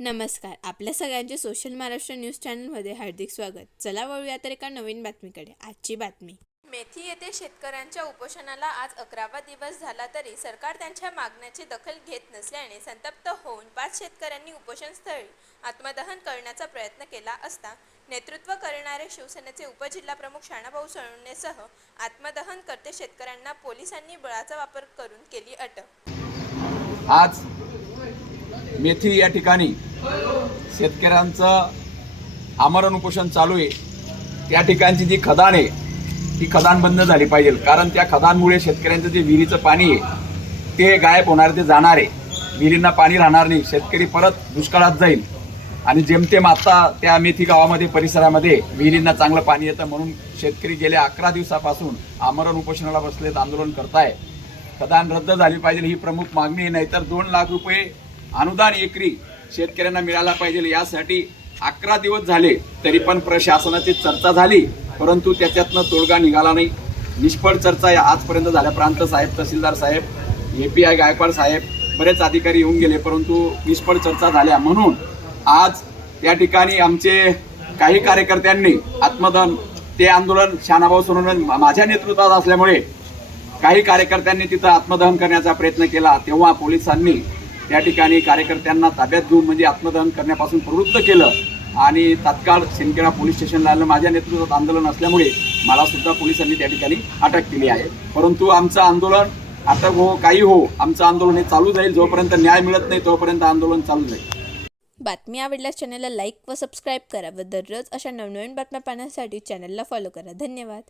नमस्कार. आपल्या सगळ्यांचे सोशल महाराष्ट्र न्यूज चॅनलमध्ये हार्दिक स्वागत. चला वळूया तर एका नवीन बातमीकडे. आजची बातमी. मेथी येथे शेतकऱ्यांच्या उपोषणाला आज अकरावा दिवस झाला तरी सरकार त्यांच्या मागण्याची दखल घेत नसल्याने संतप्त होऊन पाच शेतकऱ्यांनी उपोषणस्थळी आत्मदहन करण्याचा प्रयत्न केला असता नेतृत्व करणारे शिवसेनेचे उपजिल्हाप्रमुख शाणाभाऊ सळुणेसह आत्मदहन करते शेतकऱ्यांना पोलिसांनी बळाचा वापर करून केली अटक. आज मेथी या ठिकाणी शेतकऱ्यांचं आमरण उपोषण चालू आहे. त्या ठिकाणची जी खदान आहे ती खदान बंद झाली पाहिजे. कारण त्या खदानमुळे शेतकऱ्यांचं जे विहिरीचं पाणी आहे ते गायब होणार ते जाणार आहे. विहिरींना पाणी राहणार नाही. शेतकरी परत दुष्काळात जाईल. आणि जेमतेम आता त्या मेथी गावामध्ये परिसरामध्ये विहिरींना चांगलं पाणी येतं म्हणून शेतकरी गेल्या अकरा दिवसापासून आमरण उपोषणाला बसलेत आंदोलन करताय. खदान रद्द झाली पाहिजे ही प्रमुख मागणी आहे. नाहीतर दोन लाख रुपये अनुदान एकरी शेतकऱ्यांना मिळाला पाहिजे. यासाठी अकरा दिवस झाले तरी पण प्रशासनाची चर्चा झाली परंतु त्याच्यातनं तोडगा निघाला नाही. निष्फळ चर्चा या आजपर्यंत झाल्या. प्रांत साहेब तहसीलदार साहेब ए पी आय गायकवाड साहेब बरेच अधिकारी येऊन गेले परंतु निष्फळ चर्चा झाल्या. म्हणून आज या ठिकाणी आमचे काही कार्यकर्त्यांनी आत्मदन ते आंदोलन शानाभाऊ सोनवणे माझ्या नेतृत्वात असल्यामुळे काही कार्यकर्त्यांनी तिथं आत्मदहन करण्याचा प्रयत्न केला. तेव्हा पोलिसांनी त्या ठिकाणी कार्यकर्त्यांना ताब्यात घेऊन म्हणजे आत्मदहन करण्यापासून प्रवृत्त केलं. आणि तात्काळ सिंदखेडा पोलीस स्टेशनला आलं माझ्या नेतृत्वात आंदोलन असल्यामुळे मला सुद्धा पोलिसांनी त्या ठिकाणी अटक केली आहे. परंतु आमचं आंदोलन अटक हो काही हो आमचं आंदोलन हे चालू जाईल. जोपर्यंत न्याय मिळत नाही तोपर्यंत आंदोलन चालू जाईल. बातमी आवडल्यास चॅनलला लाईक व सबस्क्राईब करा व दररोज अशा नवनवीन बातम्या पाहण्यासाठी चॅनलला फॉलो करा. धन्यवाद.